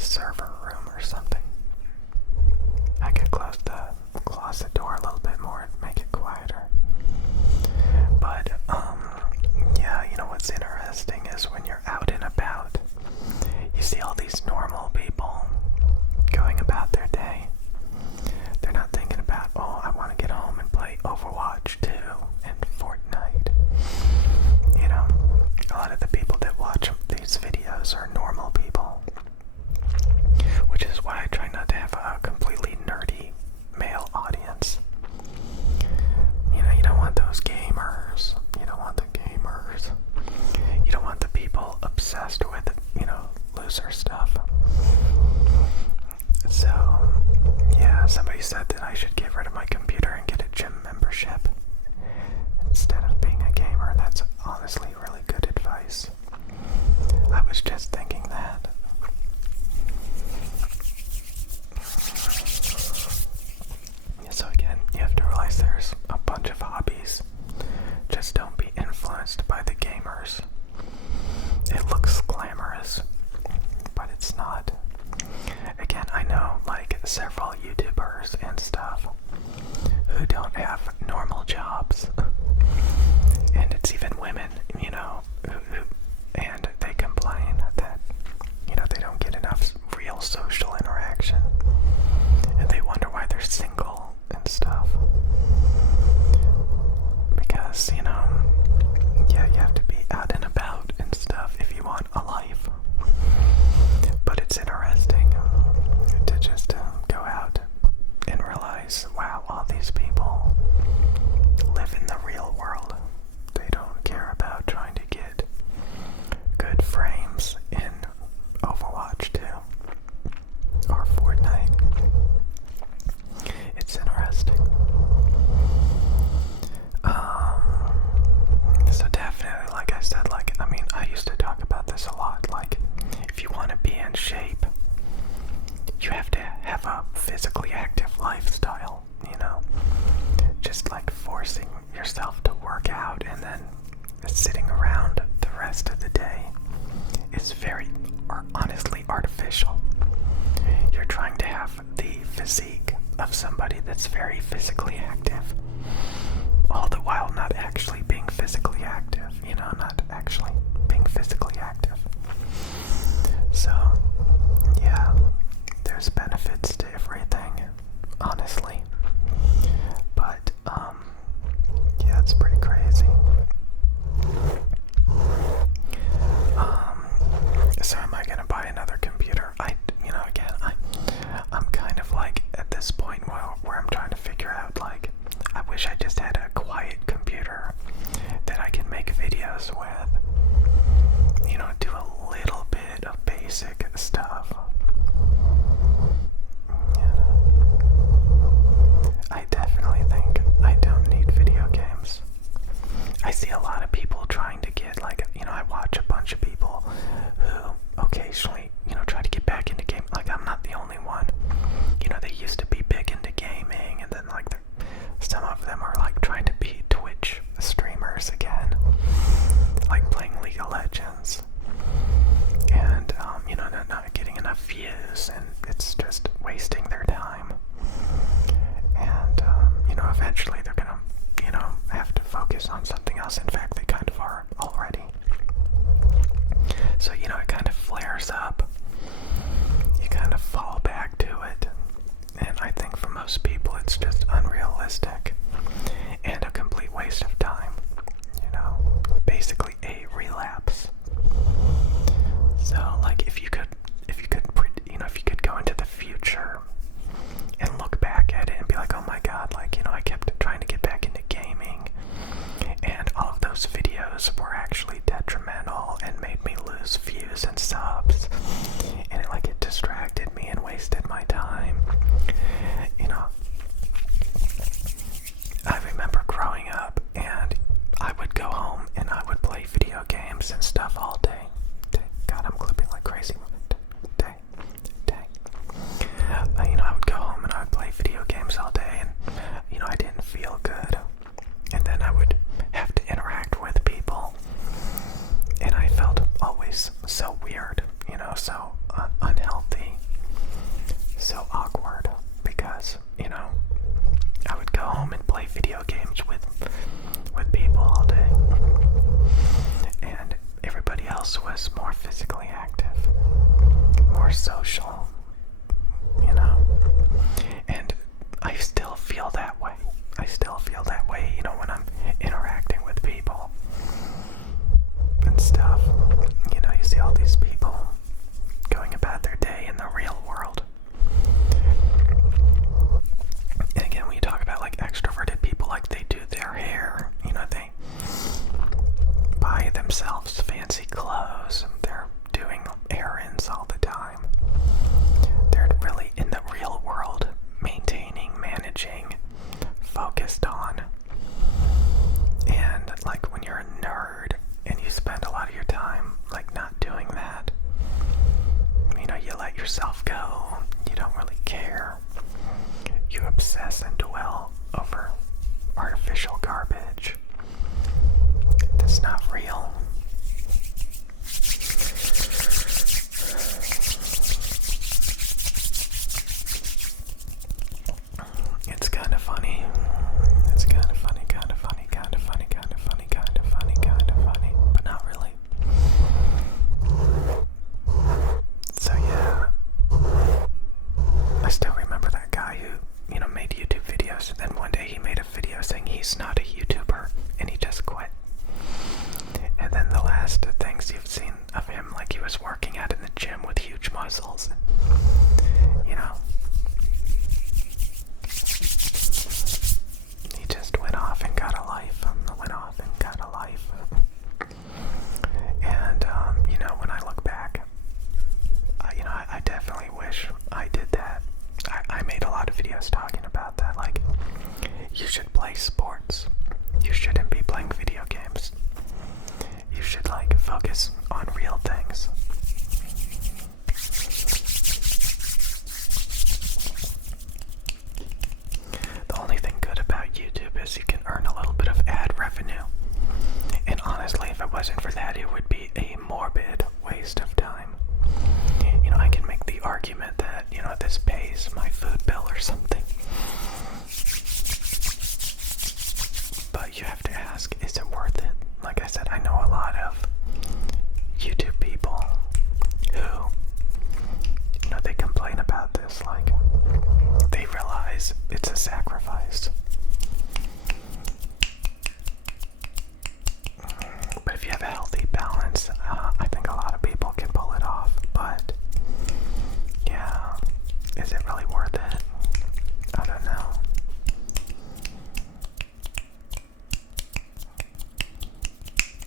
a server room or something. I could close the closet door a little bit more and make it quieter. But, yeah, you know what's interesting is when you're out and about, you see all these normal people going about their day. They're not thinking about, oh, I want to get home and play Overwatch 2 and Fortnite. You know, a lot of the people that watch these videos are normal people, which is why I try not to have a completely nerdy male audience. You know, you don't want those gamers. You don't want the gamers. You don't want the people obsessed with, you know, loser stuff. So, yeah, somebody said that I should get rid of my computer and get a gym membership instead of being a gamer. That's honestly really good advice. I was just thinking that. So again, you have to realize there's a bunch of hobbies. Just don't be influenced by the gamers. It looks glamorous, but it's not. Again, I know like several YouTubers and stuff who don't have normal jobs. And it's even women, you know, and they complain that, you know, they don't get enough real social interaction. And they wonder why they're single and stuff. Because, you know, yeah, you have to be out and about and stuff if you want a life. But it's interesting to just go out and realize, wow, all these people live in the real world. They don't care about trying to get good frames in Overwatch 2 or Fortnite. It's interesting. So definitely, like I said, like, I mean, I used to talk about this a lot, like, if you want to be in shape, you have to have a physically active lifestyle, you know, just like forcing yourself to work out and then sitting around the rest of the day is very, honestly, artificial. You're trying to have the physique of somebody that's very physically active, all the while not actually being physically active, you know, not actually being physically active. So, yeah, there's benefits to everything, honestly. But, yeah, it's pretty crazy. So am I gonna buy another computer? You know, again, I'm kind of like at this point where I'm trying to figure out, like, I wish I just had a quiet computer that I can make videos with. You know, do a little bit of basic stuff. You know, I definitely think I don't need video games. I see a lot of people trying to get, like, you know, I watch a bunch of people who occasionally, you know, try to get back into gaming. Like, I'm not the only one. You know, they used to be big into gaming, and then, like, some of them are, like, trying to be Twitch streamers again. Like, playing League of Legends. And, you know, not getting enough views, and it's just wasting their time. And, you know, eventually they're gonna, you know, have to focus on something else. In fact, they kind of are already. So, you know, it kind of flares up. You kind of fall back to it. And I think for most people it's just unrealistic and a complete waste of time. You know, basically a relapse. So, like, if you could, you know, if you could go into the future and look back at it and be like, oh my god, like, you know, I kept trying to get back into gaming, and all of those videos were actually detrimental and made me lose views and subs, and it distracted me and wasted my time. You know, I remember growing up, and I would go home and I would play video games and stuff all day. God, I'm clipping like crazy. Day. You know, I would go home and I would play video games all day, and, you know, I didn't feel good. And then I would have to interact with people, and I felt always so weird, you know, so unhealthy. social, you know? And I still feel that way. You know, when I'm interacting with people and stuff. You know, you see all these people going about their day in the real world. And again, when you talk about like extroverted people, like they do their hair, you know, they buy themselves fancy clothes, they're doing errands all the time. They're really in the real world, maintaining, managing, focused on. And like when you're a nerd and you spend a lot of your time like not doing that, you know, you let yourself go, you don't really care, you obsess and dwell over artificial garbage that's not real. It's kind of funny. It's kind of funny, kind of funny, kind of funny, kind of funny, kind of funny, kind of funny, but not really. So yeah, I still remember that guy who, you know, made YouTube videos, and then one day he made a video saying he's not a YouTuber, and he just quit. And then the last things you've seen of him, like he was working out in the gym with huge muscles, you know. He just went off and got a life, And, you know, when I look back, you know, I definitely wish I did that. I made a lot of videos talking about that, like, you should play sports. You shouldn't be playing video games. You should, like, focus on real things. The only thing good about YouTube is you can earn a little bit of ad revenue. And honestly, if it wasn't for that, it would be a morbid waste of time. You know, I can make the argument that, you know, this pays my food bill or something. But you have to ask, is it worth it? Like I said, I know a lot of YouTube people who, you know, they complain about this, like, they realize it's a sacrifice. But if you have a healthy balance, I think a lot of people can pull it off. But yeah, is it really worth it? I don't know.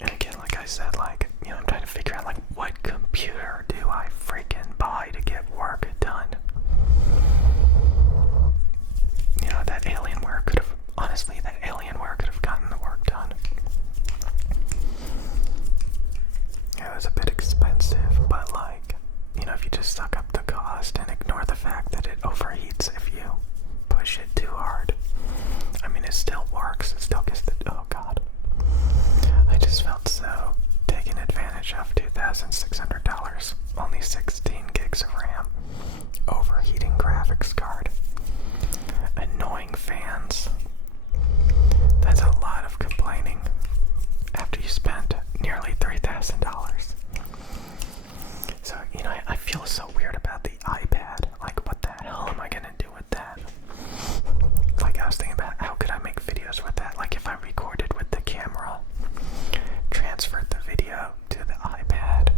And again, like I said, like, you know, I'm trying to figure out, like, what computer do I freaking buy to get work done? You know, that Alienware could have, honestly, that Alienware could have gotten the work done. It was a bit expensive, but like, you know, if you just suck up the cost and ignore the fact that it overheats if you push it too hard, I mean, it still works, it still gets the, oh god. I just felt so taken advantage of. $2,600, only 16 gigs of RAM, overheating graphics card, annoying fans. That's a lot of complaining after you spent nearly $3,000. So, you know, I feel so weird about the iPad. Like, what the hell am I gonna do with that? Like, I was thinking about how could I make videos with that? Like, if I recorded with the camera, transferred the video to the iPad,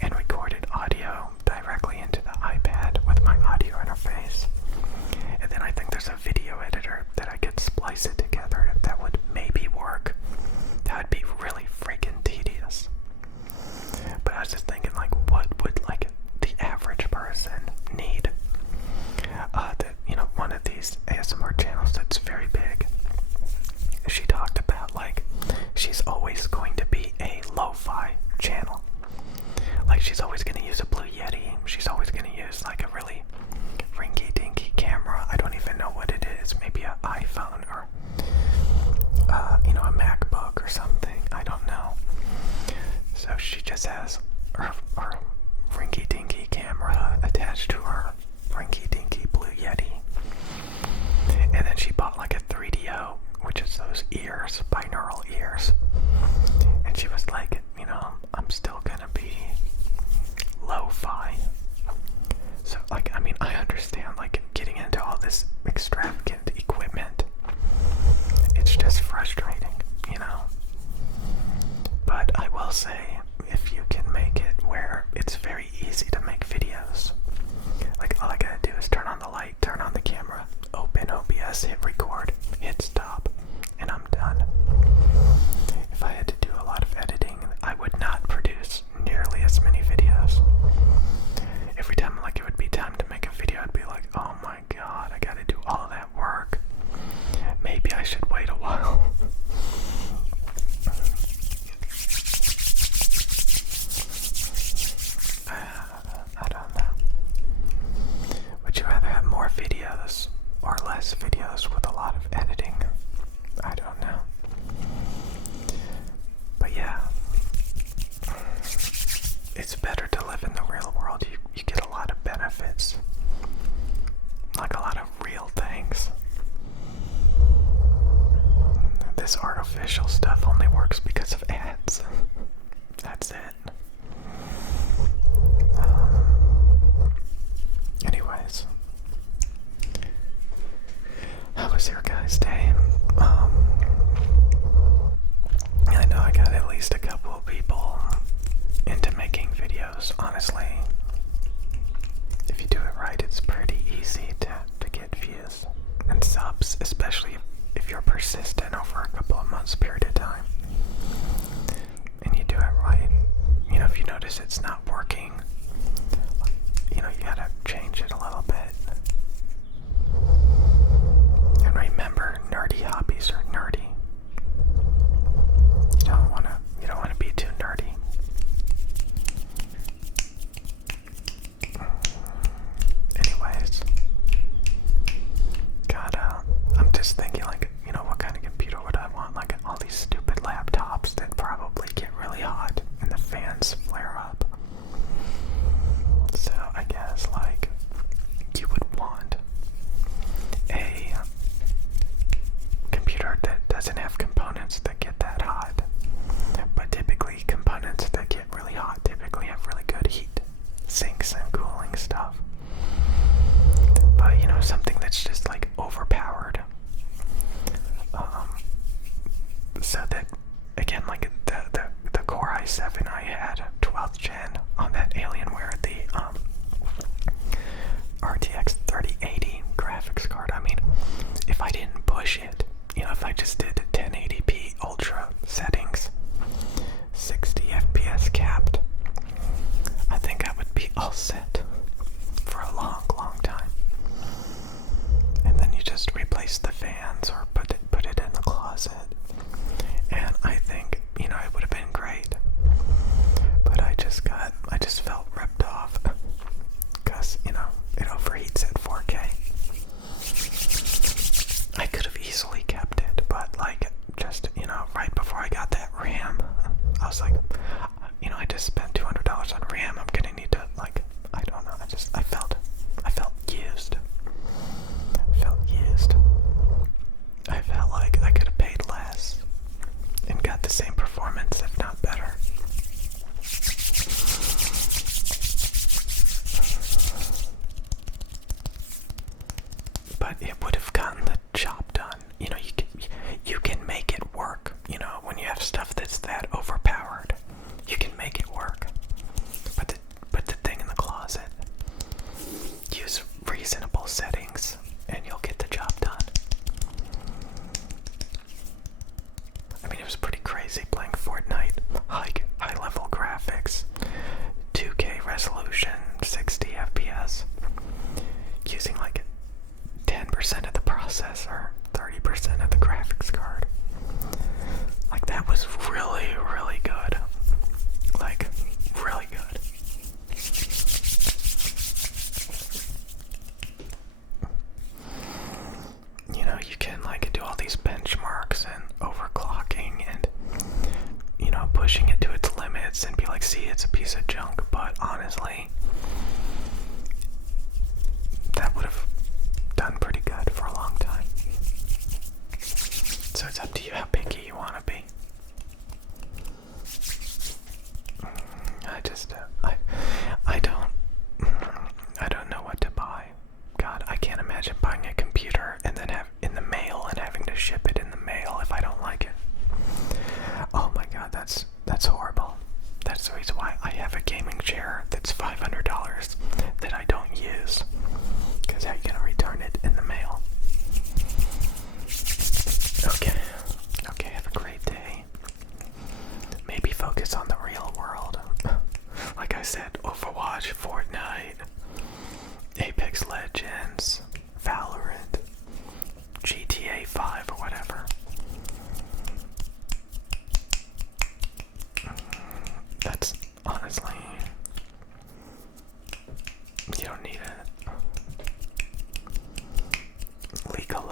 and recorded audio directly into the iPad with my audio interface. And then I think there's a video editor that I could splice it together. That would maybe work. That would be really freaking tedious. But I was just thinking, like, what would, like, the average person need? You know, one of these ASMR channels that's very big, she talked about, like, she's always going to be a lo-fi channel. Like, she's always going to use a Blue Yeti. She's always going to use, like, a really rinky-dinky camera. I don't even know what it is. Maybe an iPhone or, you know, a MacBook or something. I don't know. So she just has her rinky-dinky camera attached to her rinky-dinky Blue Yeti. And then she bought, like, a 3DO, which is those ears, binaural ears. And she was like, you know, I'm still gonna be lo-fi. So, like, I mean, I understand, like, getting into all this extravagant equipment. It's just frustrating, you know? But I will say, if you can make it where it's very easy to make videos, like, all I gotta do is turn on the light, turn on the camera, open OBS, hit record, hit stop, and I'm done. If I had to do a lot of editing, I would not produce nearly as many videos. Every time, like, it would be time to make a video, I'd be like, oh my god, I gotta do all that work. Maybe I should wait a while. I don't know. Would you rather have more videos or less videos with a lot of editing? I don't know. But yeah, it's better to live in the real world. You get a lot of benefits, like a lot of real things. This artificial stuff only works because of ads. That's it. Anyways, how was your guys' day? I know I got at least a couple of people into making videos. Honestly, if you do it right, it's pretty easy to get views and subs, especially if you're persistent over a couple of months period of time. And you do it right. You know, if you notice it's not working, you know, you gotta change it a little bit. And remember, nerdy hobbies are nerdy. You don't wanna be too nerdy. Anyways, I'm just thinking, like, you know, what kind of computer would I want? Like, all these stupid laptops that probably get really hot and the fans flare up. So I guess, like, you would want a computer that doesn't have components that get that hot. But typically components that get really hot typically have really good heat sinks and cooling stuff. But, you know, something that's just, like, overpowered. So that, again, like, the Core i7 I had, 12th gen, on that Alienware, the RTX 3080 graphics card. I mean, if I didn't push it, you know, if I just did 1080p ultra settings, 60 FPS capped, I think I would be all set for a long, long time. And then you just replace the fans or put it in the closet. And I think, you know, it would have been great. But I just felt ripped off. Because, you know, it overheats at 4K. I could have easily kept it, but, like, just, you know, right before I got that RAM, I was like, you know, I just spent $200 on RAM. I'm gonna need to, like, I don't know. I felt used. I felt like I could have paid less and got the same performance, if not better. But it would have gotten the job done. You know, you can make it work. You know, when you have stuff that's that overpowered, you can make it work. Put the thing in the closet. Use reasonable settings, and you'll get the job done. I mean, it was pretty crazy playing Fortnite. High level graphics, 2K resolution, 60 FPS, using like 10% of the processor, 30% of the graphics card. Like, that was really, really good. Like, really good. You know, you can, like, do all these benchmarks and overclocking and, you know, pushing it to its limits and be like, see, it's a piece of junk. But honestly, that would have done pretty good for a long time. So it's up to you how picky you want to be. I don't know Overwatch, Fortnite, Apex Legends, Valorant, GTA 5 or whatever. That's honestly, you don't need it. League of